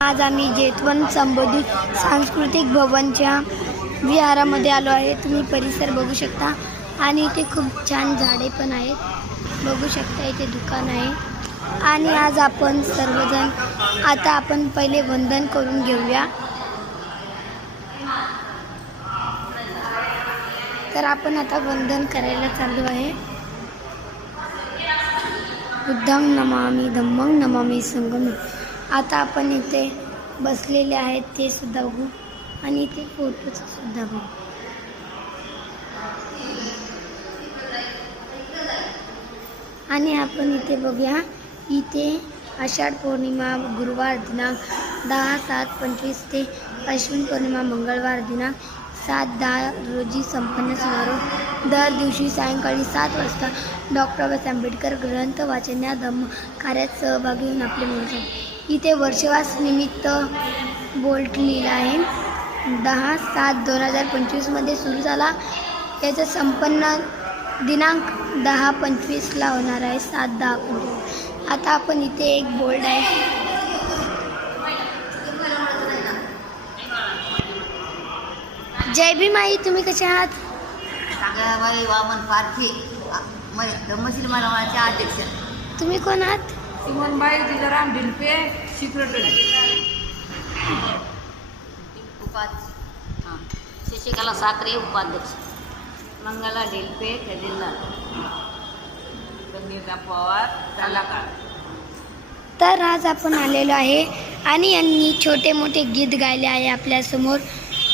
आज आम्ही जेतवन संबोधित सांस्कृतिक भवनच्या विहारामध्ये आलो आहे. तुम्ही परिसर बघू शकता आणि इथे खूप छान झाडे पण आहेत. बघू शकता इथे दुकान आहे आणि आज आपण सर्वजण आता आपण पहिले वंदन करून घेऊया. तर आपण आता वंदन करायला चालू आहे. बुद्धं नमामि धम्मं नमामि संघं. आता आपण इथे बसलेले आहेत ते सुद्धा बघू आणि इथे फोटोचं सुद्धा बघू. आणि आपण इथे बघूया, इथे आषाढ पौर्णिमा गुरुवार दिनांक 10/7/25 ते अश्विन पौर्णिमा मंगळवार दिनांक 7/10 रोजी संपन्न समारोह. दर दिवशी सायंकाळी 7 वाजता डॉक्टर बाबासाहेब आंबेडकर ग्रंथ वाचन या धम्म कार्यात सहभागी होऊन आपले मनोरंजन. इथे वर्षवास निमित्त बोल्ट लिहिला आहे. 10/7/2025 मध्ये सुरू झाला. याचा संपन्न दिनांक 10/25 होणार आहे. 7/10/25. आता आपण इथे एक बोर्ड आहे. जय भीम आई, तुम्ही कसे आहात? सांगाबाई वामन पारखे, धम्मशील मानवाचे अध्यक्ष. तुम्ही कोण आहात? सुमनबाई जिजाराम ढिलपे, सेक्रेटरी. शशिकला साखरे, उपाध्यक्ष. मंगला ढिलपे, खजिनदार. संगीता पवार, कलाकार. तर आज आपण आलेलो आहे आणि यांनी छोटे मोठे गीत गायले आहे आपल्यासमोर.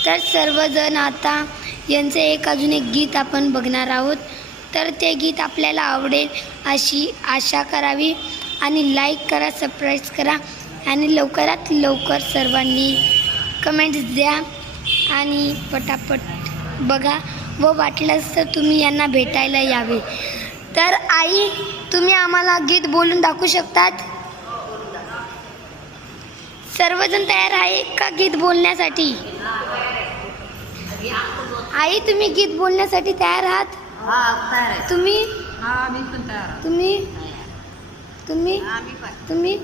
तर सर्वजण आता यांचे अजून एक गीत आपण बघणार आहोत. तर ते गीत आपल्याला आवडेल अशी आशा करावी आणि लाईक करा, सबस्क्राईब करा आणि लवकरात लवकर सर्वांनी कमेंट्स द्या आणि पटापट बघा व वाटलंच तर तुम्ही यांना भेटायला यावे. तर आई, तुम्ही आम्हाला गीत बोलून दाखवू शकतात? सर्वजण तयार आहे का गीत बोलण्यासाठी? आई, तुम्ही गीत बोलण्यासाठी तयार आहात? तुम्ही मी पण तयार. तुम्ही तुम्ही तुम्ही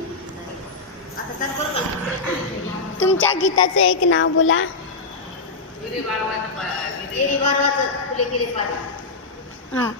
तुमच्या गीताचं एक नाव बोला. हां.